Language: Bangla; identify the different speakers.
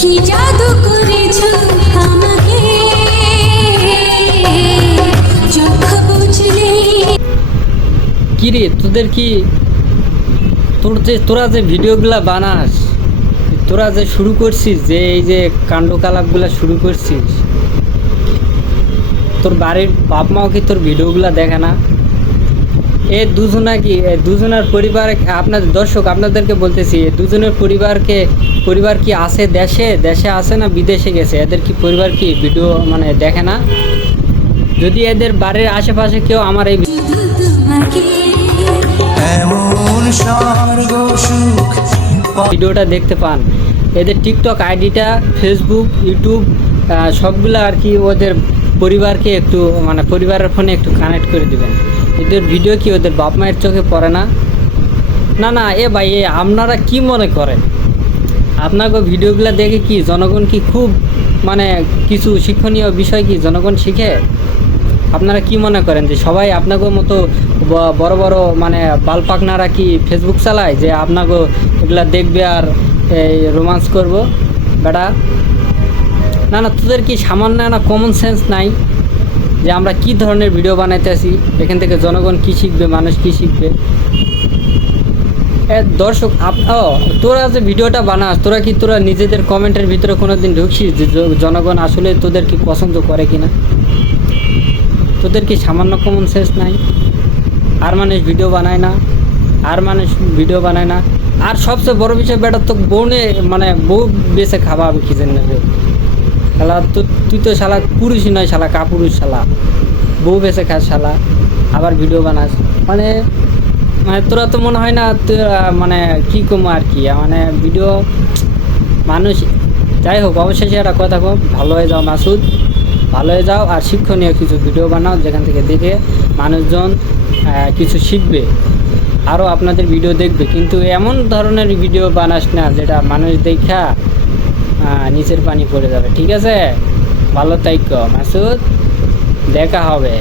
Speaker 1: কি জাদু করেছ আমাকে? চোখ বুঝলে
Speaker 2: কি তোদের কি তোর যে, তোরা যে ভিডিওগুলা বানাস, তোরা যে শুরু করছিস, যে এই যে কাণ্ডকালাপগুলা শুরু করছিস, তোর বাড়ির বাপ মাও কি তোর ভিডিওগুলা দেখে না? এ দুজনা কি দুজনের পরিবার আপনাদের দর্শক আপনাদেরকে বলতেছি দুজনের পরিবারকে পরিবার কি আছে দেশে? দেশে আছে না বিদেশে গেছে? এদের কি পরিবার কি ভিডিও মানে দেখে না? যদি এদের বাড়ির আশেপাশে কেউ আমার এই ভিডিওটা দেখতে পান। এদের টিকটক আইডিটা ফেসবুক ইউটিউব সবগুলো আর কি ওদের পরিবারকে একটু মানে পরিবারের ফোনে একটু কানেক্ট করে দিবেন। এদের ভিডিও কি ওদের বাপ মায়ের চোখে পড়ে না? না না, এ ভাই, এ আপনারা কি মনে করেন? আপনাকে ভিডিওগুলো দেখে কি জনগণ কি খুব মানে কিছু শিক্ষণীয় বিষয় কি জনগণ শিখে? আপনারা কি মনে করেন যে সবাই আপনাকে মতো বড় বড় মানে বালপাকনারা কি ফেসবুক চালায় যে আপনাকে এগুলা দেখবে আর এই রোমান্স করব? বেটা? না না, তোদের কি সামান্য না কমন সেন্স নাই যে আমরা কি ধরনের ভিডিও বানাইতেছি এখান থেকে জনগণ কি শিখবে, মানুষ কি শিখবে? দর্শক, আপ- তোরা যে ভিডিওটা বানাস, তোরা কি তোরা নিজেদের কমেন্টের ভিতরে কোনো দিন ঢুকছিস যে জনগণ আসলে তোদের কি পছন্দ করে কিনা? তোদের কি সামান্য কমন সেন্স নাই? আর মানুষ ভিডিও বানায় না, আর মানুষ ভিডিও বানায় না, আর সবচেয়ে বড় বিষয়, বেটা তো বউনে মানে বউ বেছে খাওয়াবে কি রে। শালা, তো, তুই তো শালা পুরুষই নয় শালা, কাপুরুষ শালা। বউ বেছে খাস শালা, আবার ভিডিও বানাস। মানে মানে তোরা তো মনে হয় না, তোরা মানে কি কম আর কি মানে ভিডিও মানুষ, যাই হোক, অবশেষে একটা কথা কম, ভালো হয়ে যাও মাসুদ, ভালো হয়ে যাও, আর শিক্ষণীয় কিছু ভিডিও বানাও, যেখান থেকে দেখে মানুষজন কিছু শিখবে আরও আপনাদের ভিডিও দেখবে। কিন্তু এমন ধরনের ভিডিও বানাস না, যেটা মানুষ দেখা নিচের পানি পড়ে যাবে ঠিক আছে? ভালো থাইক মাসুদ। দেখা হবে।